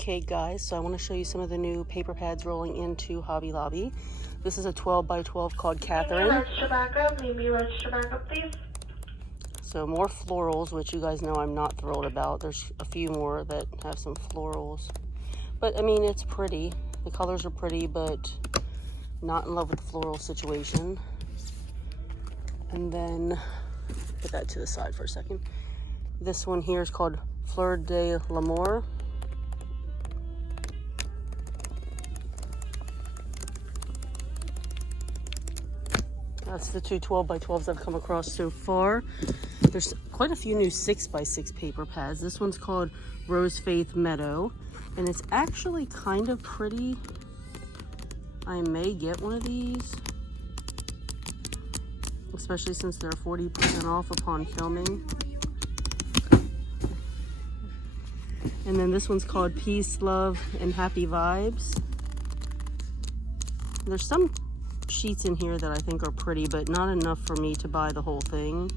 Okay guys, so I want to show you some of the new paper pads rolling into Hobby Lobby. This is a 12 by 12 called Catherine. Register back up, please. So more florals, which you guys know I'm not thrilled about. There's a few more that have some florals. But I mean, it's pretty. The colors are pretty, but not in love with the floral situation. And then, put that to the side for a second. This one here is called Fleur de l'Amour. That's the two 12 by 12s I've come across so far. There's quite a few new 6 by 6 paper pads. This one's called Rose Faith Meadow, and it's actually kind of pretty. I may get one of these, especially since they're 40% off upon filming. And then this one's called Peace, Love, and Happy Vibes. There's some sheets in here that I think are pretty, but not enough for me to buy the whole thing.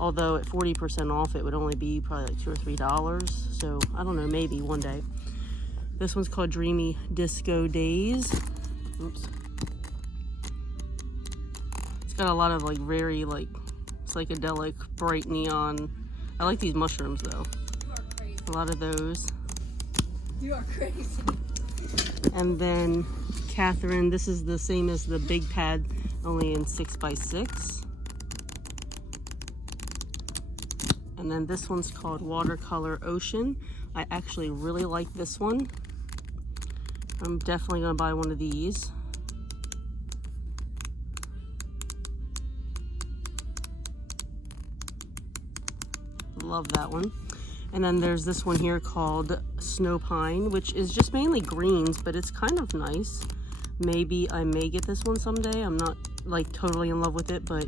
Although at 40% off, it would only be probably like $2 or $3. So I don't know, maybe one day. This one's called Dreamy Disco Days. Oops. It's got a lot of like very like psychedelic, bright neon. I like these mushrooms though. You are crazy. A lot of those. You are crazy. And then Catherine, this is the same as the big pad, only in 6 by 6. And then this one's called Watercolor Ocean. I actually really like this one. I'm definitely gonna buy one of these. Love that one. And then there's this one here called Snow Pine, which is just mainly greens, but it's kind of nice. Maybe I may get this one someday. I'm not like totally in love with it, but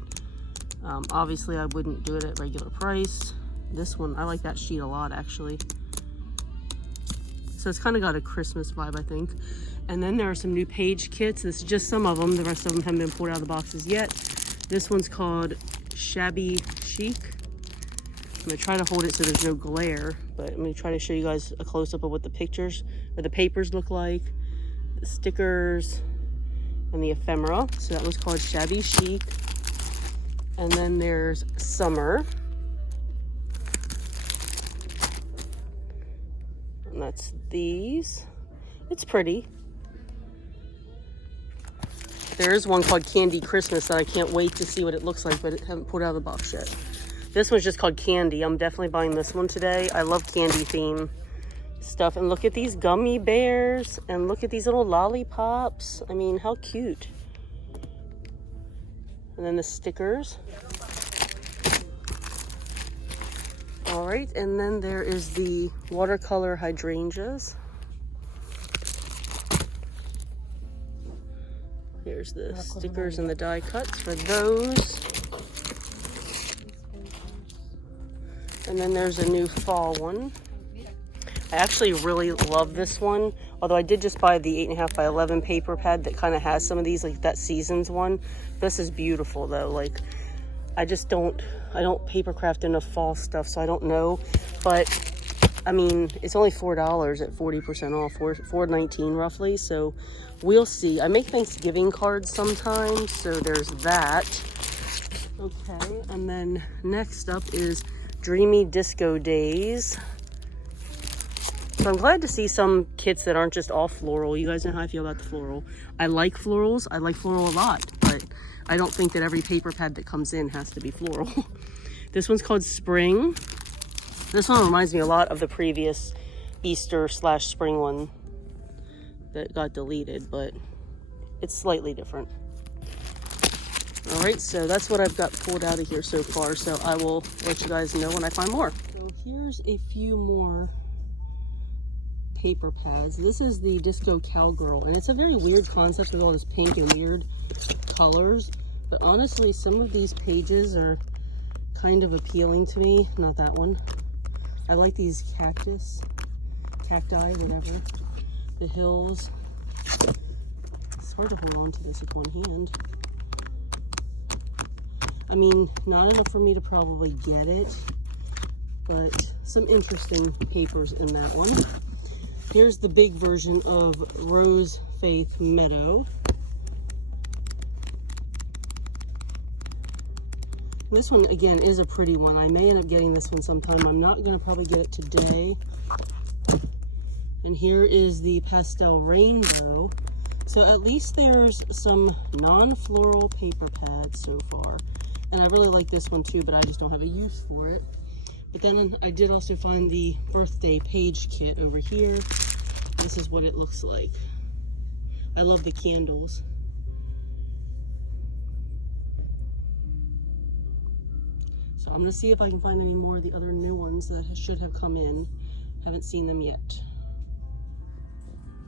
obviously I wouldn't do it at regular price. This one, I like that sheet a lot actually. So it's kind of got a Christmas vibe, I think. And then there are some new page kits. This is just some of them. The rest of them haven't been pulled out of the boxes yet. This one's called Shabby Chic. I'm gonna try to hold it so there's no glare, but I'm gonna try to show you guys a close-up of what the pictures or the papers look like, the stickers, and the ephemera. So that was called Shabby Chic. And then there's Summer. And that's these. It's pretty. There is one called Candy Christmas that I can't wait to see what it looks like, but it haven't pulled out of the box yet. This one's just called Candy. I'm definitely buying this one today. I love candy theme stuff. And look at these gummy bears. And look at these little lollipops. I mean, how cute. And then the stickers. All right, and then there is the watercolor hydrangeas. Here's the stickers and the die cuts for those. And then there's a new fall one. I actually really love this one. Although I did just buy the 8.5 by 11 paper pad that kind of has some of these, like that Seasons one. This is beautiful though. Like, I don't paper craft enough fall stuff, so I don't know. But I mean, it's only $4 at 40% off, $4.19 roughly. So we'll see. I make Thanksgiving cards sometimes, so there's that. Okay, and then next up is Dreamy Disco Days. So I'm glad to see some kits that aren't just all floral. You guys know how I feel about the floral. I like florals. I like floral a lot, but I don't think that every paper pad that comes in has to be floral. This one's called Spring. This one reminds me a lot of the previous Easter/spring one that got deleted, but it's slightly different. All right, so that's what I've got pulled out of here so far. So I will let you guys know when I find more. So here's a few more paper pads. This is the Disco Cowgirl, and it's a very weird concept with all this pink and weird colors. But honestly, some of these pages are kind of appealing to me. Not that one. I like these cacti, whatever. The hills. It's hard to hold on to this with one hand. I mean, not enough for me to probably get it, but some interesting papers in that one. Here's the big version of Rose Faith Meadow. This one, again, is a pretty one. I may end up getting this one sometime. I'm not going to probably get it today. And here is the Pastel Rainbow. So at least there's some non-floral paper pads so far. And I really like this one too, but I just don't have a use for it. But then I did also find the birthday page kit over here. This is what it looks like. I love the candles. So I'm gonna see if I can find any more of the other new ones that should have come in. Haven't seen them yet.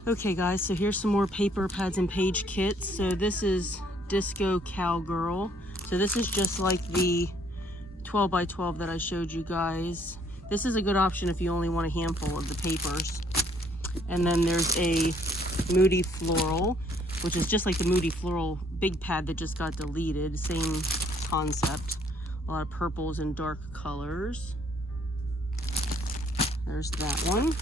Okay guys, so here's some more paper pads and page kits. So this is Disco Cowgirl. So this is just like the 12 by 12 that I showed you guys. This is a good option if you only want a handful of the papers. And then there's a Moody Floral, which is just like the Moody Floral big pad that just got deleted. Same concept. A lot of purples and dark colors. There's that one.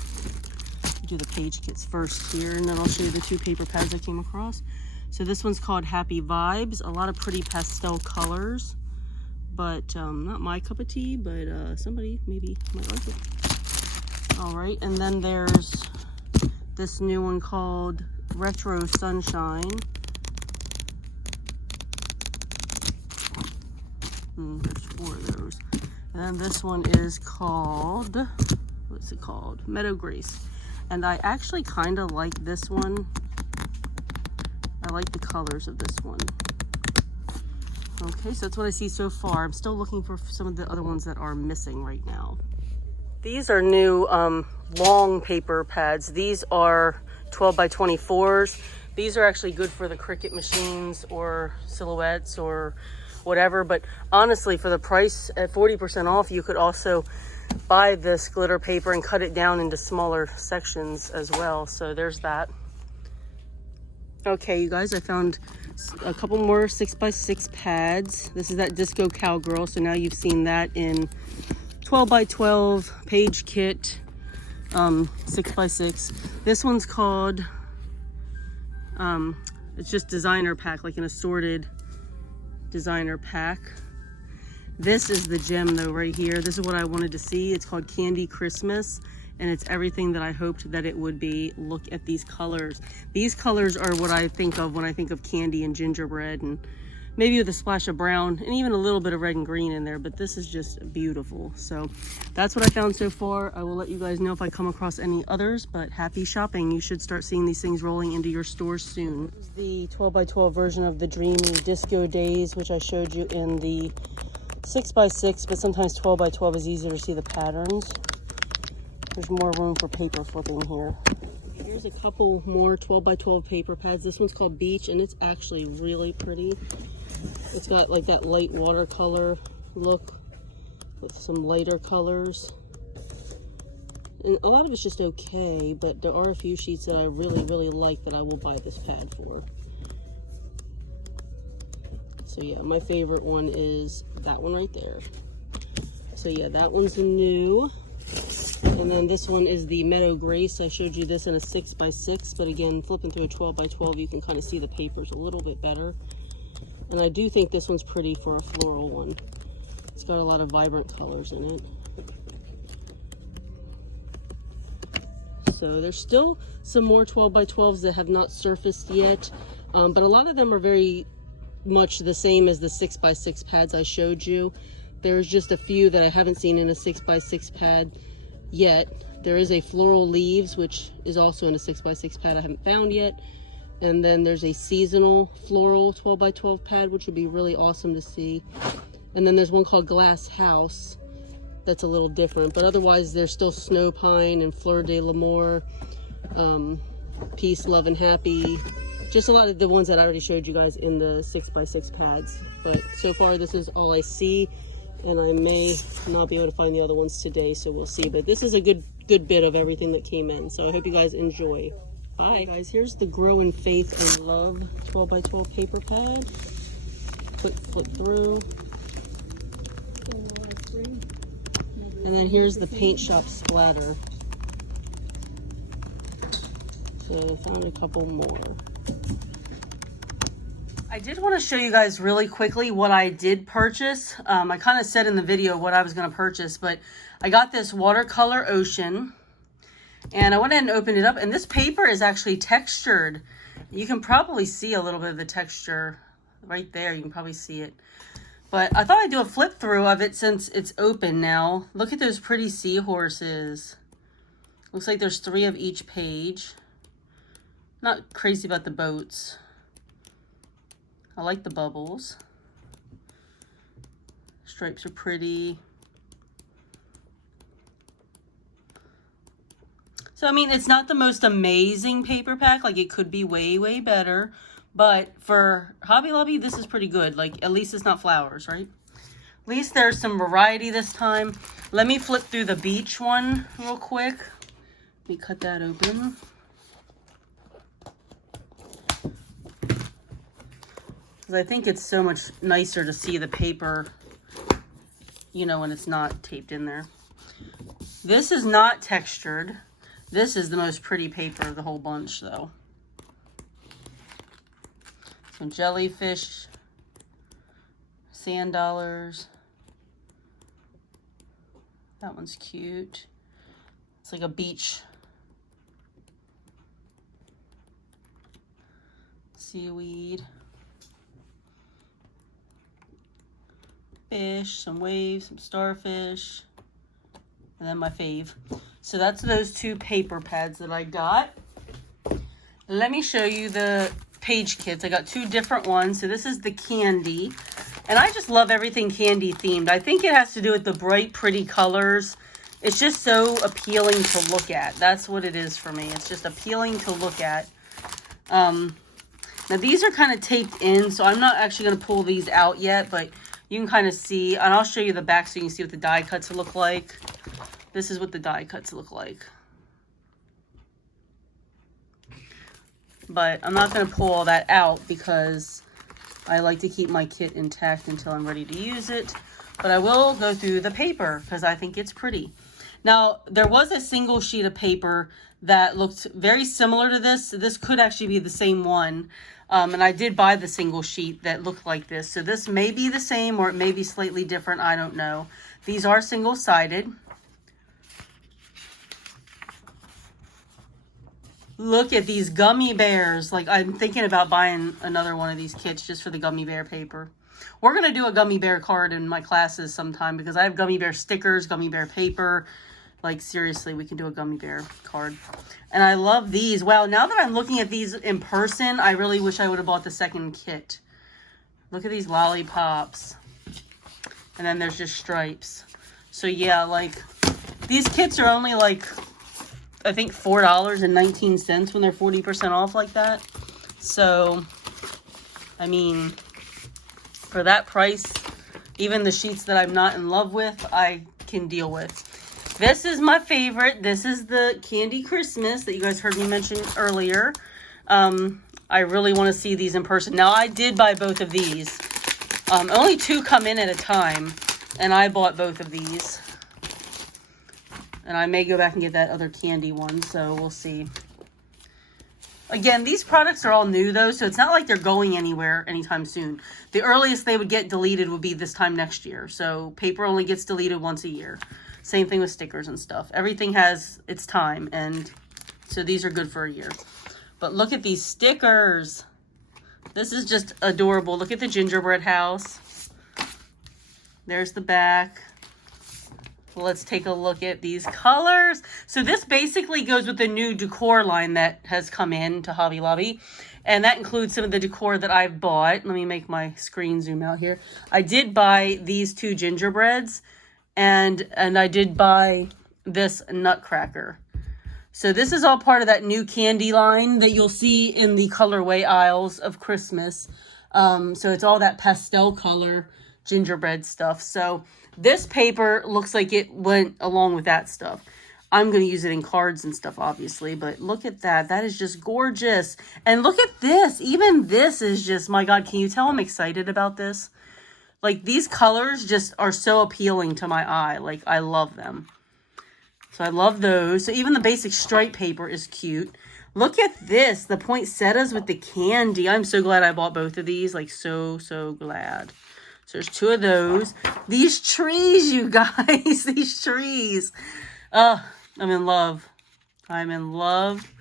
I'll do the page kits first here, and then I'll show you the two paper pads I came across. So this one's called Happy Vibes. A lot of pretty pastel colors, but not my cup of tea, but somebody maybe might like it. All right, and then there's this new one called Retro Sunshine. There's 4 of those. And then this one is called, what's it called? Meadow Grace. And I actually kind of like this one. I like the colors of this one. Okay, so that's what I see so far. I'm still looking for some of the other ones that are missing right now. These are new long paper pads. These are 12 by 24s. These are actually good for the Cricut machines or silhouettes or whatever, but honestly, for the price at 40% off, you could also buy this glitter paper and cut it down into smaller sections as well. So there's that. Okay, you guys, I found a couple more 6x6 pads. This is that Disco Cowgirl, so now you've seen that in 12 by 12 page kit, 6x6. This one's called it's just designer pack, like an assorted designer pack. This is the gem though right here. This is what I wanted to see. It's called Candy Christmas, and it's everything that I hoped that it would be. Look at these colors. These colors are what I think of when I think of candy and gingerbread, and maybe with a splash of brown and even a little bit of red and green in there, but this is just beautiful. So that's what I found so far. I will let you guys know if I come across any others, but happy shopping. You should start seeing these things rolling into your stores soon. This is the 12 by 12 version of the Dreamy Disco Days, which I showed you in the 6x6, but sometimes 12 by 12 is easier to see the patterns. There's more room for paper flipping here. Here's a couple more 12 by 12 paper pads. This one's called Beach, and it's actually really pretty. It's got like that light watercolor look with some lighter colors. And a lot of it's just okay, but there are a few sheets that I really, really like that I will buy this pad for. So yeah, my favorite one is that one right there. So yeah, that one's new. And then this one is the Meadow Grace. I showed you this in a 6x6, but again, flipping through a 12 by 12, you can kind of see the papers a little bit better. And I do think this one's pretty for a floral one. It's got a lot of vibrant colors in it. So there's still some more 12 by 12s that have not surfaced yet, but a lot of them are very much the same as the 6x6 pads I showed you. There's just a few that I haven't seen in a 6x6 pad yet. There is a Floral Leaves, which is also in a 6x6 pad I haven't found yet. And then there's a seasonal floral 12 by 12 pad, which would be really awesome to see. And then there's one called Glass House that's a little different, but otherwise there's still Snow Pine and Fleur de l'Amour, Peace, Love, and Happy. Just a lot of the ones that I already showed you guys in the 6x6 pads. But so far this is all I see, and I may not be able to find the other ones today, so we'll see. But this is a good bit of everything that came in, so I hope you guys enjoy. Bye guys, here's the Grow in Faith and Love 12 by 12 paper pad. Quick flip through. And then here's the Paint Shop Splatter. So I found a couple more. I did want to show you guys really quickly what I did purchase. I kind of said in the video what I was going to purchase, but I got this watercolor ocean and I went ahead and opened it up, and this paper is actually textured. You can probably see a little bit of the texture right there. You can probably see it. But I thought I'd do a flip through of it since it's open now. Look at those pretty seahorses. Looks like there's 3 of each page. Not crazy about the boats. I like the bubbles. Stripes are pretty. So, I mean, it's not the most amazing paper pack. Like, it could be way, way better. But for Hobby Lobby, this is pretty good. Like, at least it's not flowers, right? At least there's some variety this time. Let me flip through the beach one real quick. Let me cut that open. Because I think it's so much nicer to see the paper, you know, when it's not taped in there. This is not textured. This is the most pretty paper of the whole bunch, though. Some jellyfish, sand dollars. That one's cute. It's like a beach. Seaweed. Fish, some waves, some starfish, and then my fave. So that's those 2 paper pads that I got. Let me show you the page kits. I got 2 different ones. So this is the candy, and I just love everything candy themed. I think it has to do with the bright, pretty colors. It's just so appealing to look at. That's what it is for me. It's just appealing to look at. Now these are kind of taped in, so I'm not actually going to pull these out yet, but you can kind of see, and I'll show you the back so you can see what the die cuts look like. This is what the die cuts look like. But I'm not going to pull all that out because I like to keep my kit intact until I'm ready to use it. But I will go through the paper because I think it's pretty. Now, there was a single sheet of paper that looked very similar to this. This could actually be the same one. And I did buy the single sheet that looked like this. So this may be the same or it may be slightly different. I don't know. These are single-sided. Look at these gummy bears. Like, I'm thinking about buying another one of these kits just for the gummy bear paper. We're going to do a gummy bear card in my classes sometime because I have gummy bear stickers, gummy bear paper. Like, seriously, we can do a gummy bear card. And I love these. Wow, now that I'm looking at these in person, I really wish I would have bought the second kit. Look at these lollipops. And then there's just stripes. So, yeah, like, these kits are only, like, I think $4.19 when they're 40% off like that. So, I mean, for that price, even the sheets that I'm not in love with, I can deal with. This is my favorite. This is the Candy Christmas that you guys heard me mention earlier. I really want to see these in person. Now, I did buy both of these. Only 2 come in at a time, and I bought both of these. And I may go back and get that other candy one, so we'll see. Again, these products are all new, though, so it's not like they're going anywhere anytime soon. The earliest they would get deleted would be this time next year. So paper only gets deleted once a year. Same thing with stickers and stuff. Everything has its time, and so these are good for a year. But look at these stickers. This is just adorable. Look at the gingerbread house. There's the back. Let's take a look at these colors. So this basically goes with the new decor line that has come in to Hobby Lobby. And that includes some of the decor that I've bought. Let me make my screen zoom out here. I did buy these 2 gingerbreads. And I did buy this nutcracker. So this is all part of that new candy line that you'll see in the colorway aisles of Christmas. So it's all that pastel color gingerbread stuff. So this paper looks like it went along with that stuff. I'm going to use it in cards and stuff, obviously. But look at that. That is just gorgeous. And look at this. Even this is just, my God, can you tell I'm excited about this? Like, these colors just are so appealing to my eye. Like, I love them. So I love those. So even the basic stripe paper is cute. Look at this. The poinsettias with the candy. I'm so glad I bought both of these. Like, so glad. So there's 2 of those. These trees, you guys. These trees. I'm in love. I'm in love.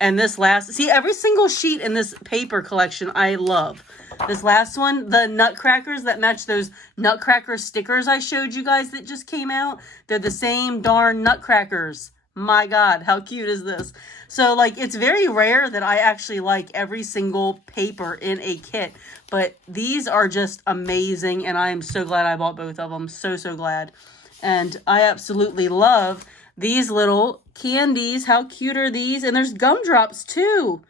And this last, see, every single sheet in this paper collection, I love. This last one, the nutcrackers that match those nutcracker stickers I showed you guys that just came out. They're the same darn nutcrackers. My God, how cute is this? So, like, it's very rare that I actually like every single paper in a kit. But these are just amazing, and I am so glad I bought both of them. So glad. And I absolutely love these little candies. How cute are these? And there's gumdrops, too.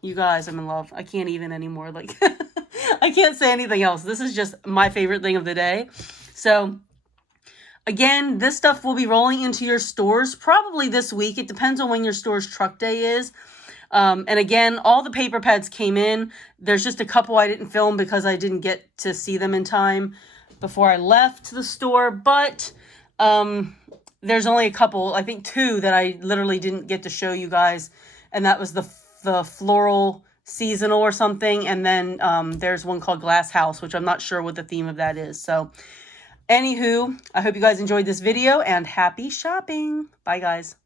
You guys, I'm in love. I can't even anymore. Like, I can't say anything else. This is just my favorite thing of the day. So, again, this stuff will be rolling into your stores probably this week. It depends on when your store's truck day is. And again, all the paper pads came in. There's just a couple I didn't film because I didn't get to see them in time before I left the store. But there's only a couple, I think 2 that I literally didn't get to show you guys. And that was the floral seasonal or something. And then there's one called Glass House, which I'm not sure what the theme of that is. So anywho, I hope you guys enjoyed this video and happy shopping. Bye, guys.